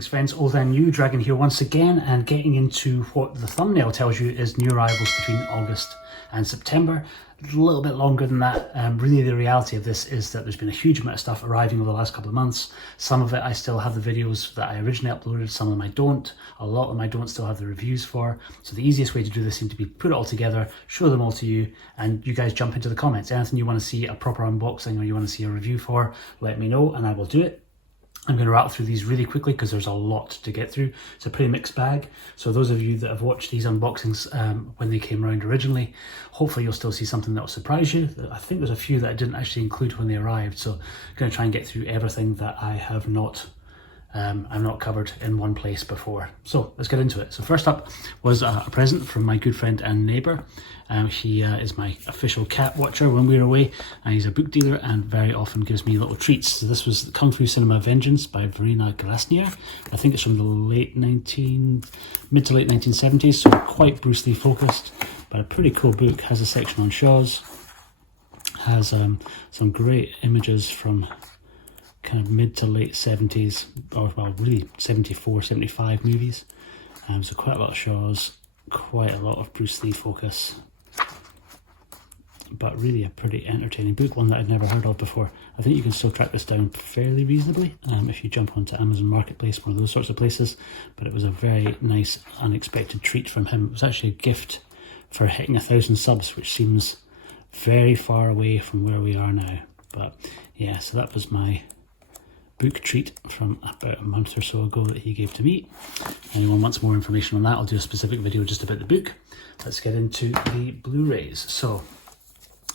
Greetings friends, old and new, Dragon here once again, and getting into what the thumbnail tells you is new arrivals between August and September. A little bit longer than that. Really the reality of this is that there's been a huge amount of stuff arriving over the last couple of months. Some of it I still have the videos that I originally uploaded, some of them I don't. A lot of them I don't still have the reviews for. So the easiest way to do this seemed to be put it all together, show them all to you, and you guys jump into the comments. Anything you want to see a proper unboxing or you want to see a review for, let me know and I will do it. I'm going to rattle through these really quickly because there's a lot to get through. It's a pretty mixed bag. So those of you that have watched these unboxings when they came around originally, hopefully you'll still see something that will surprise you. I think there's a few that I didn't actually include when they arrived. So I'm going to try and get through everything that I have not I've not covered in one place before. So let's get into it. So first up was a present from my good friend and neighbour. He is my official cat watcher when we're away, and he's a book dealer and very often gives me little treats. So this was Kung Fu Cinema Vengeance by Verena Grasnier. I think it's from the mid to late 1970s, so quite Bruce Lee focused, but a pretty cool book. Has a section on Shaws, has some great images from kind of mid to late 70s, or well really 74, 75 movies. So quite a lot of Shaws, quite a lot of Bruce Lee focus, but really a pretty entertaining book, one that I'd never heard of before. I think you can still track this down fairly reasonably if you jump onto Amazon Marketplace, one of those sorts of places, but it was a very nice unexpected treat from him. It was actually a gift for hitting 1,000 subs, which seems very far away from where we are now. But yeah, so that was my book treat from about a month or so ago that he gave to me. Anyone wants more information on that, I'll do a specific video just about the book. Let's get into the Blu-rays. So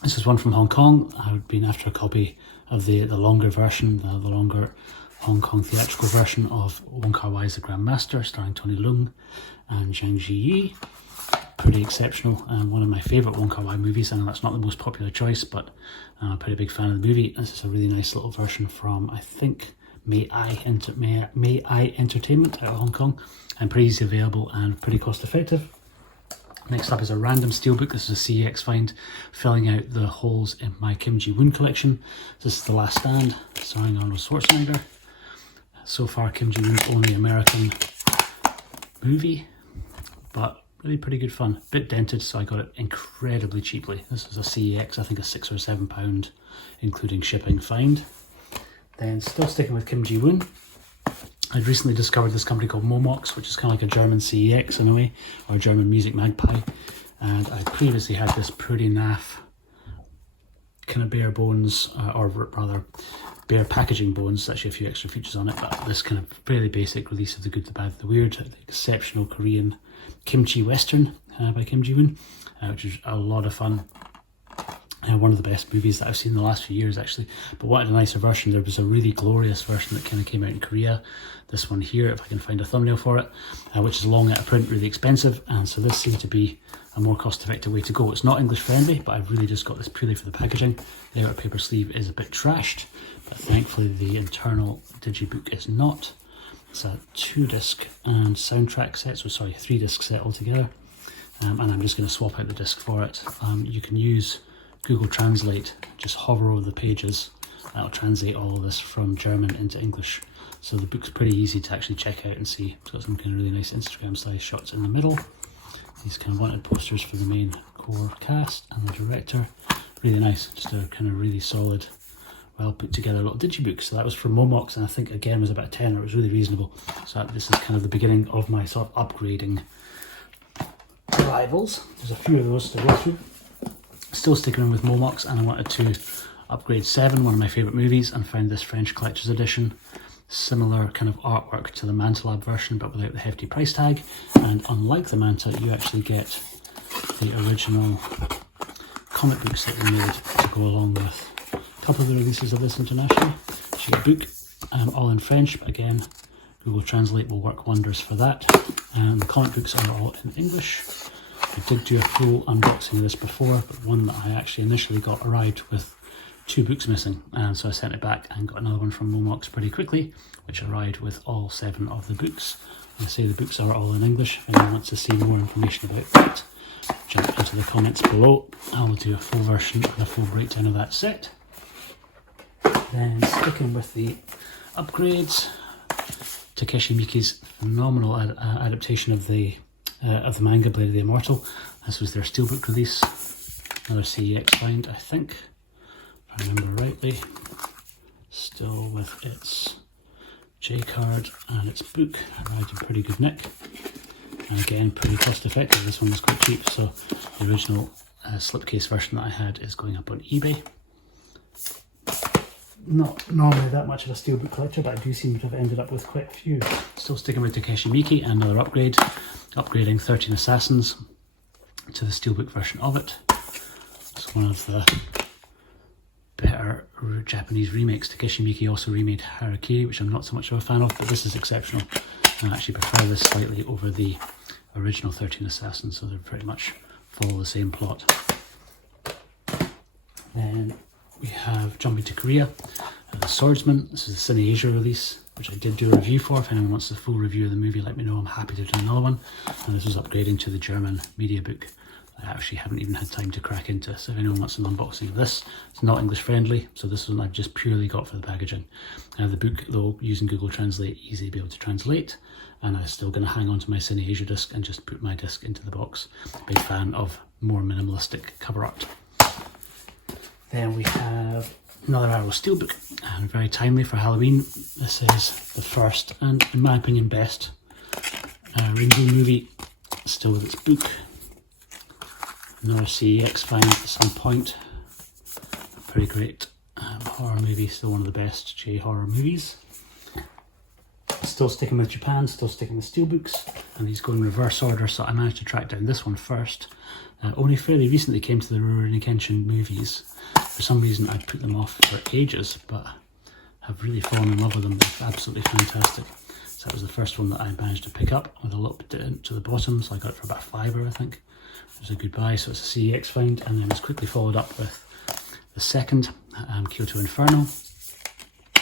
this is one from Hong Kong. I've been after a copy of the longer version, the longer Hong Kong theatrical version of Wong Kar-wai's The Grand Master, starring Tony Leung and Zhang Ziyi. Pretty exceptional, and one of my favourite Wong Kar-wai movies. I know that's not the most popular choice, but I'm a pretty big fan of the movie. This is a really nice little version from, I think, May I Entertainment out of Hong Kong, and pretty easily available and pretty cost effective. Next up is a random steelbook. This is a CEX find, filling out the holes in my Kim Ji-woon collection. This is The Last Stand, starring Arnold Schwarzenegger. So far Kim Ji-woon's only American movie, but really pretty good fun. Bit dented, so I got it incredibly cheaply. This is a CEX, I think a £6 or £7 including shipping find. Then still sticking with Kim Ji-woon, I'd recently discovered this company called Momox, which is kind of like a German CEX in a way, or a German Music Magpie. And I previously had this pretty naff kind of bare bones, or rather bare packaging bones, actually a few extra features on it, but this kind of fairly basic release of The Good, the Bad, the Weird, the exceptional Korean kimchi western by Kim Ji-woon, which is a lot of fun. One of the best movies that I've seen in the last few years actually, but wanted a nicer version. There was a really glorious version that kind of came out in Korea. This one here, if I can find a thumbnail for it, which is long out of print, really expensive, and so this seemed to be a more cost-effective way to go. It's not English friendly, but I've really just got this purely for the packaging. The outer paper sleeve is a bit trashed, but thankfully the internal digibook is not. It's a 2-disc and soundtrack set, so sorry, 3-disc set altogether, and I'm just going to swap out the disc for it. You can use Google Translate, just hover over the pages, that'll translate all of this from German into English. So the book's pretty easy to actually check out and see. It's got some kind of really nice Instagram style shots in the middle. These kind of wanted posters for the main core cast and the director. Really nice, just a kind of really solid, well put together little digibook. So that was from Momox, and I think again was about 10, or it was really reasonable. So this is kind of the beginning of my sort of upgrading arrivals. There's a few of those to go through. Still sticking in with Momox, and I wanted to upgrade Seven, one of my favourite movies, and found this French collector's edition. Similar kind of artwork to the Manta Lab version, but without the hefty price tag. And unlike the Manta, you actually get the original comic books that we made to go along with a couple of the releases of this internationally. So you get a book, all in French, but again, Google Translate will work wonders for that. And the comic books are all in English. I did do a full unboxing of this before, but one that I actually initially got arrived with 2 books missing, and so I sent it back and got another one from Momox pretty quickly, which arrived with all 7 of the books. I say the books are all in English. If anyone wants to see more information about that, jump into the comments below. I will do a full version and a full breakdown of that set. Then sticking with the upgrades, Takeshi Miike's phenomenal adaptation of the manga Blade of the Immortal. This was their Steelbook release. Another CEX find, I think, if I remember rightly. Still with its J card and its book, arrived in pretty good nick. And again, pretty cost effective. This one was quite cheap, so the original slipcase version that I had is going up on eBay. Not normally that much of a Steelbook collector, but I do seem to have ended up with quite a few. Still sticking with Takeshi Miike, and another upgrade, upgrading 13 Assassins to the Steelbook version of it. It's one of the better Japanese remakes. Takeshi Miike also remade Harakiri, which I'm not so much of a fan of, but this is exceptional. I actually prefer this slightly over the original 13 Assassins, so they pretty much follow the same plot. Then we have jumping to Korea, the Swordsman. This is the Cine Asia release, which I did do a review for. If anyone wants the full review of the movie, let me know. I'm happy to do another one. And this was upgrading to the German media book. I actually haven't even had time to crack into, so if anyone wants an unboxing of this, it's not English friendly, so this one I've just purely got for the packaging. The book, though, using Google Translate, easy to be able to translate, and I'm still going to hang on to my Cine Asia disc and just put my disc into the box. Big fan of more minimalistic cover art. Then we have another Arrow Steelbook, and very timely for Halloween. This is the first, and in my opinion best, Rainbow movie, still with its book. Another CEX find at some point. A pretty great horror movie, still one of the best J-horror movies. Still sticking with Japan, still sticking with Steelbooks, and these go in reverse order, so I managed to track down this one first. Only fairly recently came to the Rurouni Kenshin movies. For some reason I'd put them off for ages, but have really fallen in love with them. They're absolutely fantastic. So that was the first one that I managed to pick up with a little bit to the bottom, so I got it for about £5, I think. It was a good buy, so it's a CEX find, and then it's quickly followed up with the second, Kyoto Inferno.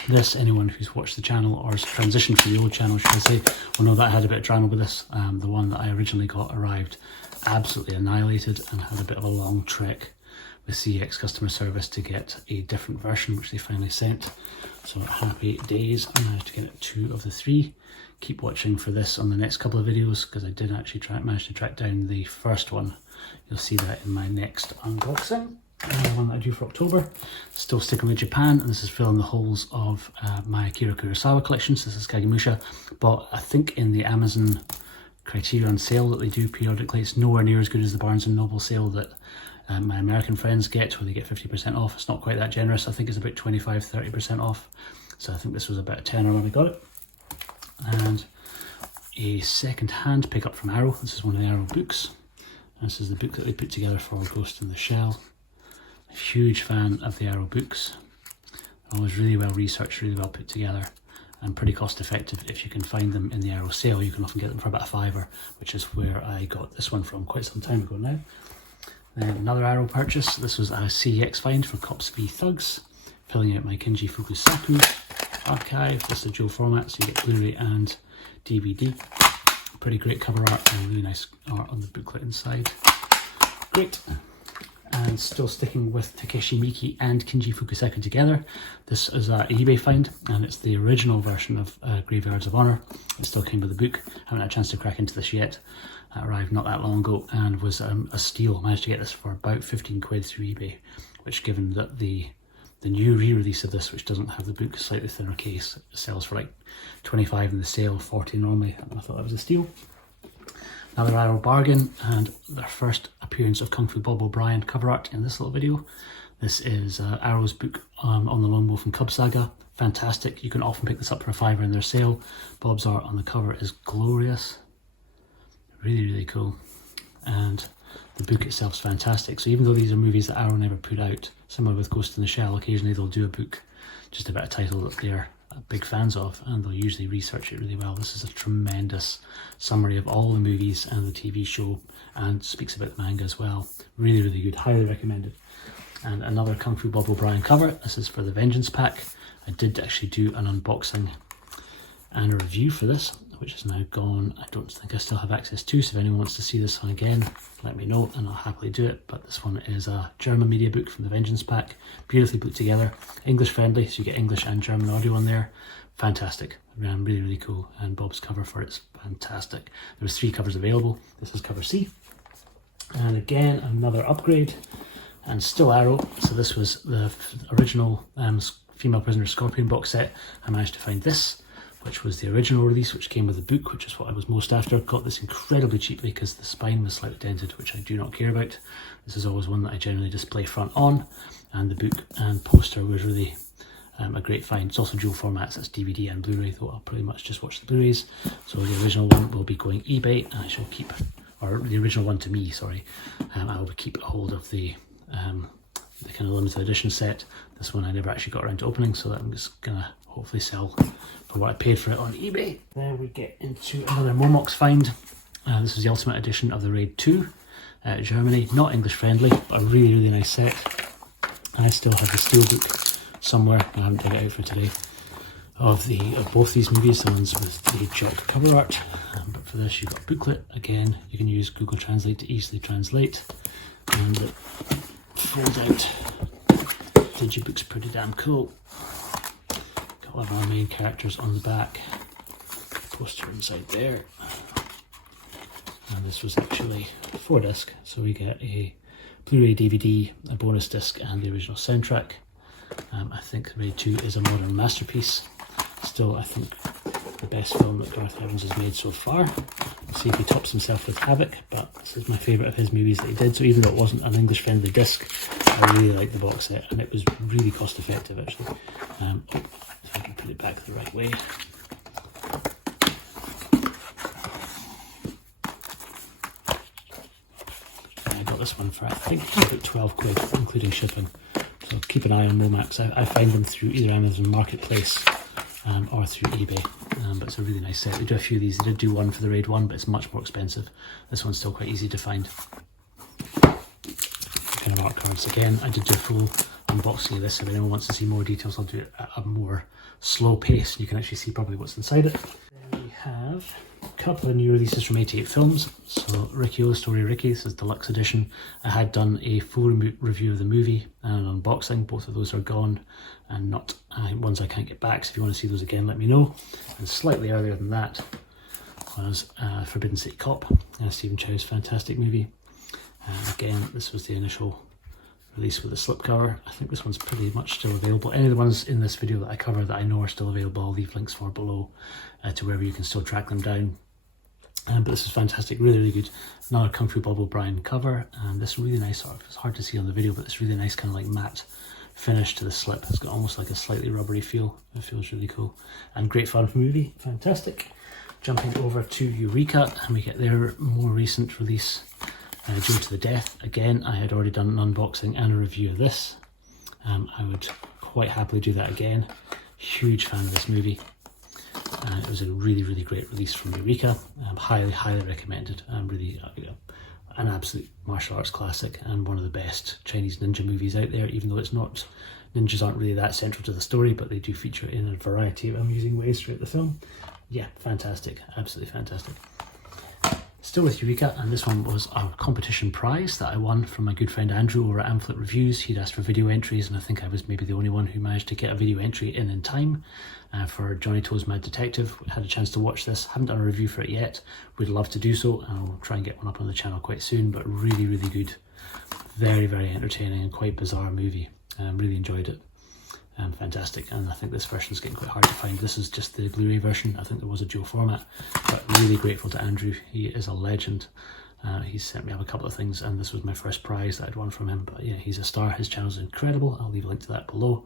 This, anyone who's watched the channel or has transitioned from the old channel, should I say, will know that I had a bit of drama with this. The one that I originally got arrived absolutely annihilated and had a bit of a long trek with CEX customer service to get a different version, which they finally sent. So happy days, I managed to get it 2 of the 3. Keep watching for this on the next couple of videos, because I did actually manage to track down the first one. You'll see that in my next unboxing. Another one that I do for October. Still sticking with Japan, and this is filling the holes of my Akira Kurosawa collections. This is Kagemusha, but I think in the Amazon Criterion sale that they do periodically, it's nowhere near as good as the Barnes & Noble sale that my American friends get, where they get 50% off. It's not quite that generous. I think it's about 25-30% off. So I think this was about a tenner when I got it. And a second-hand pickup from Arrow. This is one of the Arrow books. This is the book that they put together for Ghost in the Shell. A huge fan of the Arrow books. Always really well researched, really well put together, and pretty cost effective. If you can find them in the Arrow sale, you can often get them for about £5, which is where I got this one from quite some time ago now. Then another Arrow purchase. This was a CEX find for Cops v Thugs, filling out my Kinji Fukusaku archive. This is a dual format, so you get Blu-ray and DVD. Pretty great cover art and really nice art on the booklet inside. Great. And still sticking with Takeshi Miike and Kinji Fukusaku together. This is an eBay find, and it's the original version of Graveyards of Honor. It still came with the book. Haven't had a chance to crack into this yet. That arrived not that long ago and was a steal. Managed to get this for about 15 quid through eBay, which, given that the new re-release of this, which doesn't have the book, slightly thinner case, sells for like 25 in the sale, 40 normally. I thought that was a steal. Another Arrow bargain, and their first appearance of Kung Fu Bob O'Brien cover art in this little video. This is Arrow's book on the Lone Wolf and Cub saga. Fantastic. You can often pick this up for a £5 in their sale. Bob's art on the cover is glorious. Really, really cool. And the book itself is fantastic. So even though these are movies that Arrow never put out, similar with Ghost in the Shell, occasionally they'll do a book just about a title that they're big fans of, and they'll usually research it really well. This is a tremendous summary of all the movies and the TV show, and speaks about the manga as well. Really, really good. Highly recommended. And another Kung Fu Bob O'Brien cover. This is for the Vengeance pack. I did actually do an unboxing and a review for this, which is now gone. I don't think I still have access to, so if anyone wants to see this one again, let me know and I'll happily do it. But this one is a German media book from the Vengeance pack, beautifully put together, English friendly, so you get English and German audio on there. Fantastic, really, really cool. And Bob's cover for it's fantastic. There was 3 covers available. This is cover C. And again, another upgrade, and still Arrow. So this was the original Female Prisoner Scorpion box set. I managed to find this, which was the original release, which came with the book, which is what I was most after. Got this incredibly cheaply because the spine was slightly dented, which I do not care about. This is always one that I generally display front on, and the book and poster was really a great find. It's also dual formats, that's DVD and Blu-ray, though I'll pretty much just watch the Blu-rays. So the original one will be going eBay, and I shall keep, or the original one to me, sorry, I will keep a hold of the kind of limited edition set. This one I never actually got around to opening, so that I'm just gonna hopefully sell for what I paid for it on eBay. Then we get into another Momox find. This is the Ultimate Edition of the Raid 2, Germany. Not English friendly, but a really, really nice set. I still have the Steelbook somewhere, I haven't dug it out for today, of both these movies, the ones with the jock cover art. But for this you've got a booklet. Again, you can use Google Translate to easily translate, and it folds out. Digibook's pretty damn cool. Got one of our main characters on the back, poster inside there, and this was actually 4-disc, so we get a Blu-ray, DVD, a bonus disc, and the original soundtrack. I think Raid 2 is a modern masterpiece. Still, I think the best film that Garth Evans has made so far. We'll see if he tops himself with Havoc, but this is my favourite of his movies that he did. So even though it wasn't an English friendly disc, I really liked the box set, and it was really cost effective actually. If I can put it back the right way. I got this one for I think about 12 quid, including shipping. So keep an eye on Momax. I find them through either Amazon Marketplace or through eBay, but it's a really nice set. They do a few of these. They did do one for the Raid 1, but it's much more expensive. This one's still quite easy to find. Kind of art cards again. I did do a full unboxing of this. If anyone wants to see more details, I'll do it at a more slow pace. You can actually see probably what's inside it. Then we have a couple of new releases from 88 Films. So Ricky O, Story Ricky, this is deluxe edition. I had done a full review of the movie and an unboxing. Both of those are gone and not ones I can't get back. So if you want to see those again, let me know. And slightly earlier than that was Forbidden City Cop, Stephen Chow's fantastic movie. Again, this was the initial release with the slipcover. I think this one's pretty much still available. Any of the ones in this video that I cover that I know are still available, I'll leave links for below to wherever you can still track them down. But this is fantastic, really, really good. Another Kung Fu Bob O'Brien cover, and this really nice art. It's hard to see on the video, but it's really nice kind of like matte finish to the slip. It's got almost like a slightly rubbery feel. It feels really cool. And great fun movie, fantastic. Jumping over to Eureka, and we get their more recent release, Joe to the Death. Again, I had already done an unboxing and a review of this. I would quite happily do that again. Huge fan of this movie. It was a really, really great release from Eureka. Highly, highly recommended. Really, an absolute martial arts classic and one of the best Chinese ninja movies out there, even though it's not, ninjas aren't really that central to the story, but they do feature in a variety of amusing ways throughout the film. Yeah, fantastic, absolutely fantastic. Still with Eureka, and this one was a competition prize that I won from my good friend Andrew over at Amphlett Reviews. He'd asked for video entries, and I think I was maybe the only one who managed to get a video entry in time for Johnny Toe's Mad Detective. Had a chance to watch this, haven't done a review for it yet. Would love to do so, and I'll try and get one up on the channel quite soon, but really, really good. Very, very entertaining and quite bizarre movie. Really enjoyed it. Fantastic, and I think this version is getting quite hard to find. This is just the Blu-ray version. I think there was a dual format, but really grateful to Andrew. He is a legend. He's sent me up a couple of things, and this was my first prize that I'd won from him. But yeah, he's a star. His channel's incredible. I'll leave a link to that below.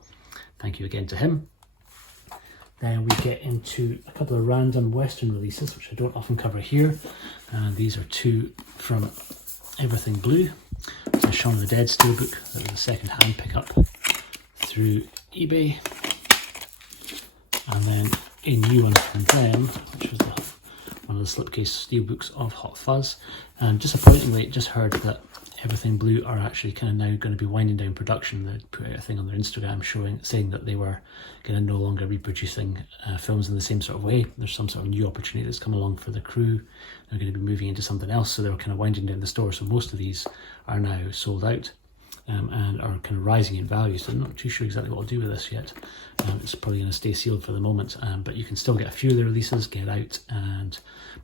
Thank you again to him. Then we get into a couple of random Western releases, which I don't often cover here. These are two from Everything Blue. So Shaun of the Dead Steelbook. That was a second-hand pickup through eBay, and then a new one from them, which was one of the slipcase steelbooks of Hot Fuzz. And disappointingly, just heard that Everything Blue are actually kind of now going to be winding down production. They put out a thing on their Instagram saying that they were going to no longer be producing films in the same sort of way. There's some sort of new opportunity that's come along for the crew. They're going to be moving into something else, so they were kind of winding down the store. So most of these are now sold out. And are kind of rising in value, so I'm not too sure exactly what I'll do with this yet. It's probably going to stay sealed for the moment, but you can still get a few of the releases, Get Out and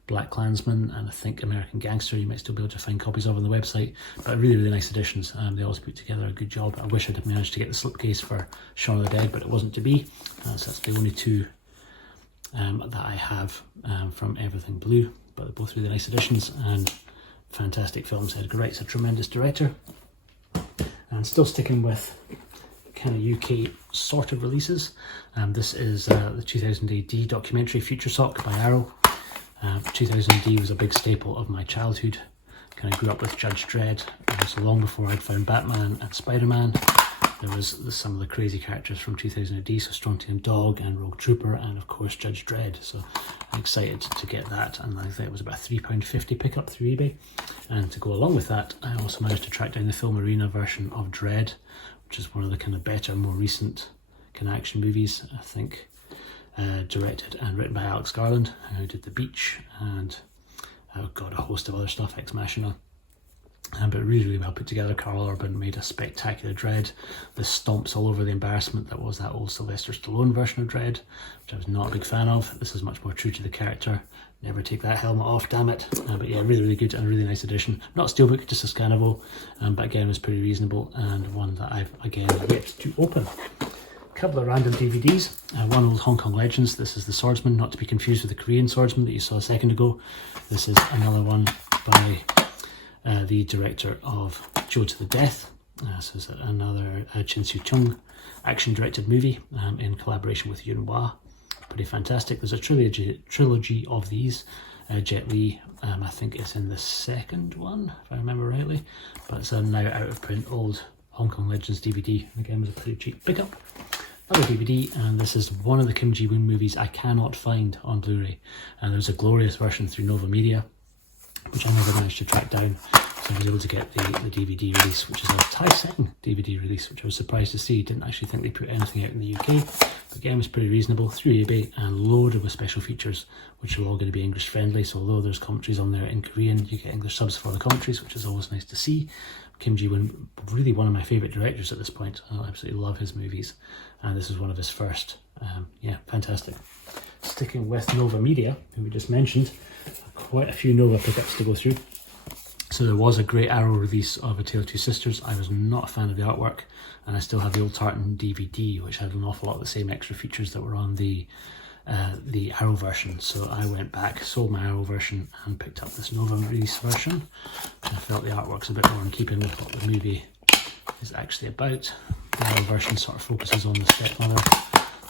Black Klansman, and I think American Gangster you might still be able to find copies of on the website, but really, really nice editions. They always put together a good job. I wish I'd managed to get the slipcase for Shaun of the Dead, but it wasn't to be, so that's the only two that I have from Everything Blue, but they're both really nice editions and fantastic films. Edgar Wright's a tremendous director. And still sticking with kind of UK sort of releases. This is the 2000 AD documentary Future Sock by Arrow. 2000 AD was a big staple of my childhood. Kind of grew up with Judge Dredd. So long before I'd found Batman and Spider-Man, there was some of the crazy characters from 2000 AD, so Strontium Dog and Rogue Trooper, and of course Judge Dredd. So I'm excited to get that, and I think it was about a £3.50 pickup through eBay. And to go along with that, I also managed to track down the Film Arena version of Dredd, which is one of the kind of better, more recent kind of action movies, I think, directed and written by Alex Garland, who did The Beach and a host of other stuff, Ex Machina. But really, really well put together. Carl Urban made a spectacular Dredd. The stomps all over the embarrassment that was that old Sylvester Stallone version of Dredd, which I was not a big fan of. This is much more true to the character. Never take that helmet off, damn it. But yeah, really, really good and a really nice edition. Not a steelbook, just a scannable, but again was pretty reasonable, and one that I've again yet to open. A couple of random DVDs. One old Hong Kong Legends. This is the Swordsman, not to be confused with the Korean Swordsman that you saw a second ago. This is another one by the director of Joe to the Death. This is another Chin Soo Chung action-directed movie in collaboration with Yuen Wah. Pretty fantastic. There's a trilogy of these. Jet Li, I think, is in the second one, if I remember rightly. But it's a now out-of-print old Hong Kong Legends DVD. Again, was a pretty cheap pickup. Another DVD, and this is one of the Kim Ji-woon movies I cannot find on Blu-ray. And there's a glorious version through Nova Media, which I never managed to track down, so I was able to get the DVD release, which is a Thai Seng DVD release, which I was surprised to see. Didn't actually think they put anything out in the UK, but again was pretty reasonable through eBay, and loaded with special features, which are all going to be English friendly. So although there's commentaries on there in Korean, you get English subs for the commentaries, which is always nice to see. Kim Ji-woon, really one of my favourite directors at this point. I absolutely love his movies, and this is one of his first. Yeah, fantastic. Sticking with Nova Media, who we just mentioned, quite a few Nova pickups to go through. So there was a great Arrow release of A Tale of Two Sisters. I was not a fan of the artwork, and I still have the old Tartan DVD, which had an awful lot of the same extra features that were on the Arrow version. So I went back, sold my Arrow version, and picked up this Nova release version. I felt the artwork's a bit more in keeping with what the movie is actually about. The Arrow version sort of focuses on the stepmother,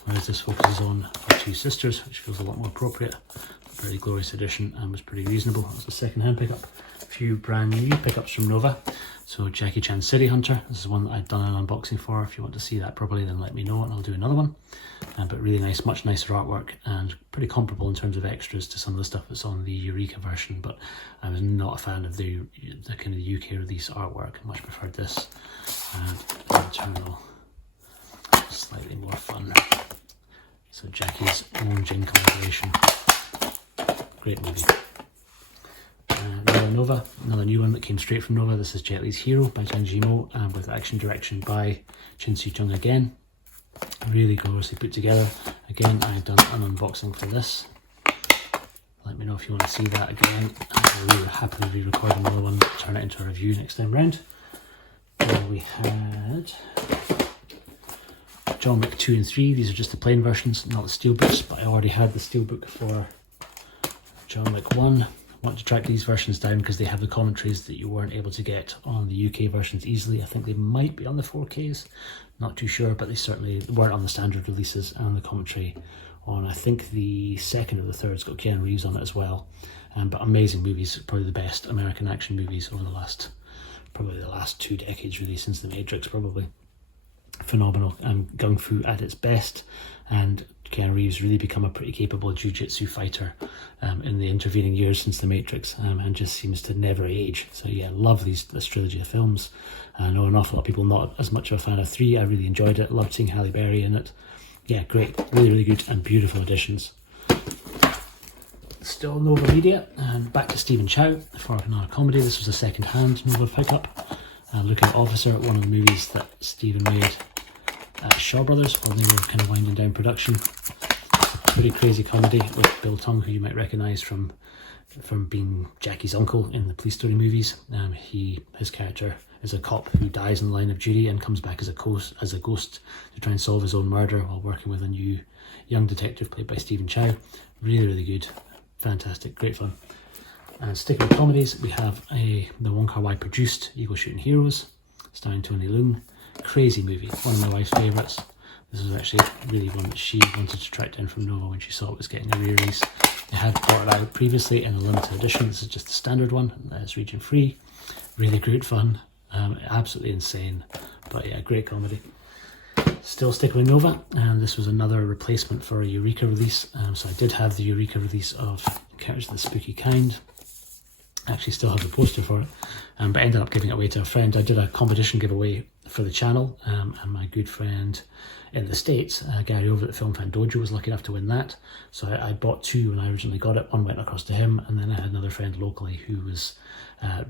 whereas this focuses on her two sisters, which feels a lot more appropriate. A very glorious edition, and was pretty reasonable. It was a second-hand pickup. A few brand new pickups from Nova. So Jackie Chan City Hunter, this is one that I've done an unboxing for. If you want to see that properly, then let me know and I'll do another one. But really nice, much nicer artwork, and pretty comparable in terms of extras to some of the stuff that's on the Eureka version, but I was not a fan of the kind of the UK release artwork. I much preferred this, and Eternal, slightly more fun. So Jackie's own Jin collaboration. Great movie. Another Nova, another new one that came straight from Nova. This is Jet Li's Hero by Zhang Yimou, and with action direction by Chin Soo Chung again. Really gloriously put together. Again, I've done an unboxing for this. Let me know if you want to see that again. I'll really happily re-record another one, turn it into a review next time round. We had John Wick 2 and 3. These are just the plain versions, not the steelbooks, but I already had the steelbook for John Wick 1. I want to track these versions down because they have the commentaries that you weren't able to get on the UK versions easily. I think they might be on the 4Ks, not too sure, but they certainly weren't on the standard releases, and the commentary on, I think, the second or the third's got Keanu Reeves on it as well. But amazing movies, probably the best American action movies over the last 2 decades, really, since The Matrix, probably. phenomenal. Gung Fu at its best, and Keanu Reeves really become a pretty capable jiu-jitsu fighter in the intervening years since The Matrix, and just seems to never age. So yeah, love this trilogy of films. I know an awful lot of people not as much of a fan of 3. I really enjoyed it, loved seeing Halle Berry in it. Yeah, great, really, really good and beautiful additions. Still Nova Media, and back to Stephen Chow for another comedy. This was a second-hand Nova pickup. Looking at Officer, one of the movies that Stephen made at Shaw Brothers while they were kind of winding down production. Pretty crazy comedy with Bill Tung, who you might recognise from being Jackie's uncle in the Police Story movies. His character is a cop who dies in the line of duty and comes back as a ghost to try and solve his own murder while working with a new young detective played by Stephen Chow. Really, really good. Fantastic. Great fun. And sticking with comedies, we have the Wong Kar-wai produced Eagle Shooting Heroes, starring Tony Leung. Crazy movie. One of my wife's favourites. This was actually really one that she wanted to track down from Nova when she saw it was getting a re-release. They had brought it out previously in a limited edition. This is just the standard one. It's region free. Really great fun. Absolutely insane. But yeah, great comedy. Still sticking with Nova, and this was another replacement for a Eureka release. So I did have the Eureka release of Characters of the Spooky Kind. I actually still have the poster for it, but ended up giving it away to a friend. I did a competition giveaway for the channel, and my good friend in the States, Gary over at Film Fan Dojo, was lucky enough to win that. So I bought 2 when I originally got it. One went across to him, and then I had another friend locally who was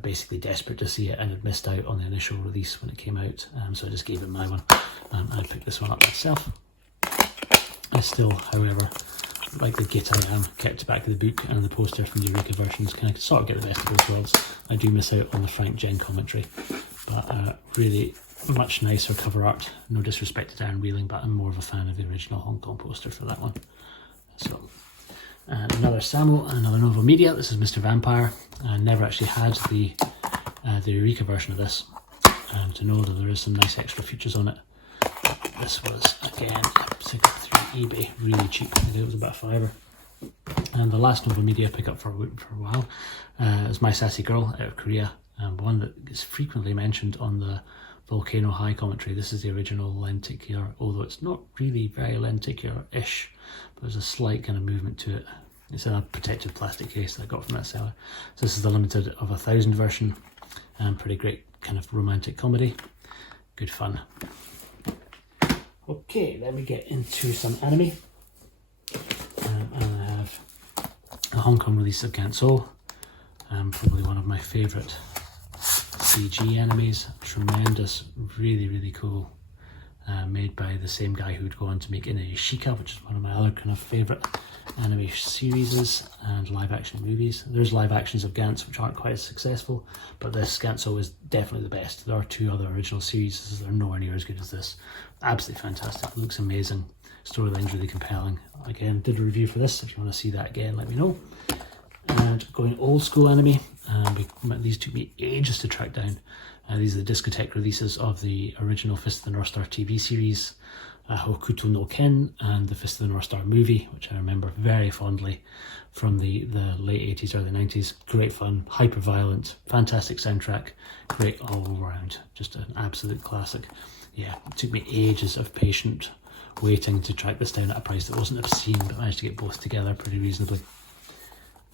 basically desperate to see it and had missed out on the initial release when it came out. So I just gave him my one. I picked this one up myself. I still, however, like the git I am, kept it back to the book and the poster from the Eureka versions. Kind of sort of get the best of both worlds. I do miss out on the Frank Jen commentary, but really much nicer cover art. No disrespect to Darren Wheeling, but I'm more of a fan of the original Hong Kong poster for that one. So another Samo, another Nova Media. This is Mr. Vampire. I never actually had the Eureka version of this, to know that there is some nice extra features on it. This was, again, picked up through eBay, really cheap. I think it was about £5. And the last Nova Media pickup for a while is My Sassy Girl out of Korea, one that is frequently mentioned on the Volcano High commentary. This is the original lenticular, although it's not really very lenticular-ish, but there's a slight kind of movement to it. It's in a protective plastic case that I got from that seller. So this is the limited of 1,000 version, and pretty great kind of romantic comedy. Good fun. Okay, let me get into some anime. And I have a Hong Kong release of Ganso, probably one of my favourite CG animes. Tremendous, really, really cool. Made by the same guy who'd go on to make Inuyashika, which is one of my other kind of favourite anime series and live action movies. There's live actions of Gantz which aren't quite as successful, but this Ganso is definitely the best. There are 2 other original series that are nowhere near as good as this. Absolutely fantastic, looks amazing, storyline's really compelling. Again, did a review for this. If you want to see that again, let me know. And going old school anime, these took me ages to track down. These are the discotheque releases of the original Fist of the North Star TV series, Hokuto no Ken, and the Fist of the North Star movie, which I remember very fondly from the late 80s, early 90s. Great fun, hyper violent, fantastic soundtrack, great all around, just an absolute classic. Yeah, it took me ages of patient waiting to track this down at a price that wasn't obscene, but managed to get both together pretty reasonably.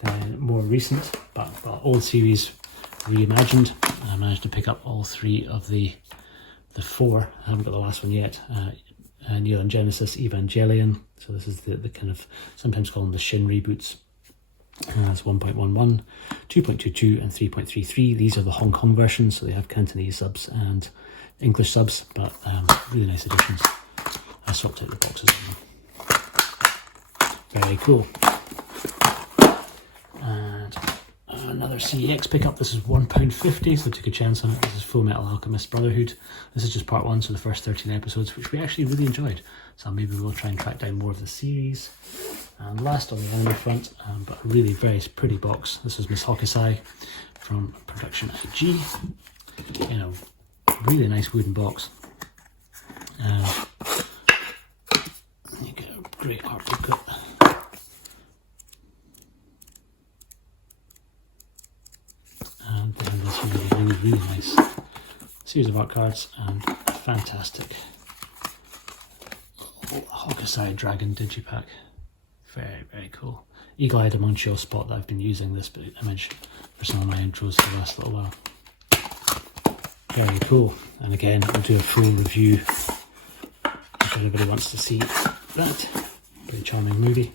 Then more recent, but old series reimagined. I managed to pick up all 3 of the 4. I haven't got the last one yet. Neon Genesis Evangelion. So this is the kind of, sometimes call them the Shin reboots. That's 1.11, 2.22 and 3.33. These are the Hong Kong versions, so they have Cantonese subs and English subs, but really nice additions. I swapped out the boxes. Very cool. And another CEX pickup. This is £1.50, so I took a chance on it. This is Full Metal Alchemist Brotherhood. This is just part 1, so the first 13 episodes, which we actually really enjoyed. So maybe we'll try and track down more of the series. And last on the anime front, but a really very pretty box. This is Miss Hokusai from Production IG in a really nice wooden box. You get a great art booklet. And then this really nice series of art cards and fantastic Hokusai Dragon Digipack. Very, very cool. Eagle-eyed Amuncio spot that I've been using this image for some of my intros for the last little while. Very cool. And again, I'll do a full review if anybody wants to see that. Pretty charming movie.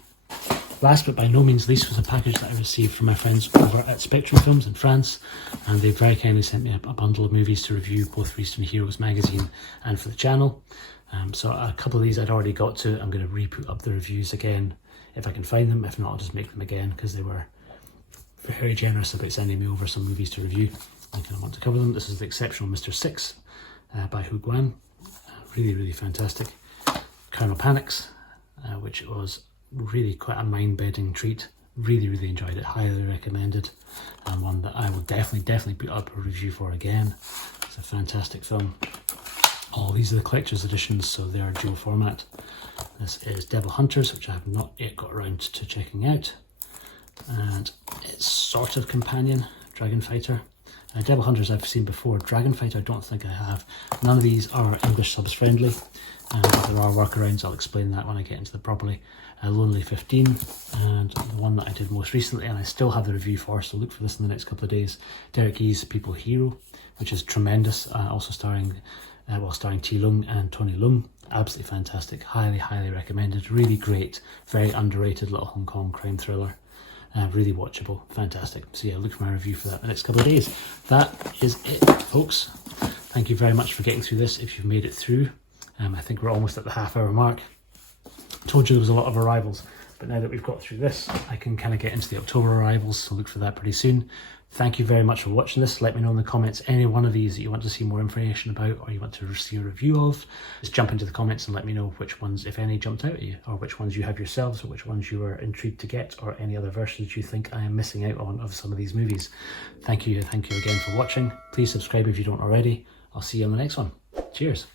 Last but by no means least was a package that I received from my friends over at Spectrum Films in France, and they very kindly sent me a bundle of movies to review, both for Eastern Heroes magazine and for the channel. So a couple of these I'd already got to. I'm going to re-put up the reviews again if I can find them. If not, I'll just make them again, because they were very generous about sending me over some movies to review. I kind of want to cover them. This is The Exceptional Mr. Six by Hu Guan. Really, really fantastic. Colonel Panics, which was really quite a mind-bending treat. Really, really enjoyed it. Highly recommended. And one that I will definitely put up a review for again. It's a fantastic film. All these are the collector's editions, so they are dual format. This is Devil Hunters, which I have not yet got around to checking out. And it's sort of companion, Dragon Fighter. Devil Hunters I've seen before. Dragon Fighter I don't think I have. None of these are English subs friendly. But there are workarounds. I'll explain that when I get into them properly. Lonely 15, and the one that I did most recently, and I still have the review for, so look for this in the next couple of days. Derek Yee's People Hero, which is tremendous. Also starring T. Lung and Tony Lung. Absolutely fantastic. Highly recommended. Really great. Very underrated little Hong Kong crime thriller. Really watchable. Fantastic. So yeah, look for my review for that in the next couple of days. That is it, folks. Thank you very much for getting through this if you've made it through. I think we're almost at the half-hour mark. Told you there was a lot of arrivals, but now that we've got through this, I can kind of get into the October arrivals, so look for that pretty soon. Thank you very much for watching this. Let me know in the comments any one of these that you want to see more information about, or you want to see a review of. Just jump into the comments and let me know which ones, if any, jumped out at you, or which ones you have yourselves, or which ones you were intrigued to get, or any other versions you think I am missing out on of some of these movies. Thank you again for watching. Please subscribe if you don't already. I'll see you on the next one. Cheers.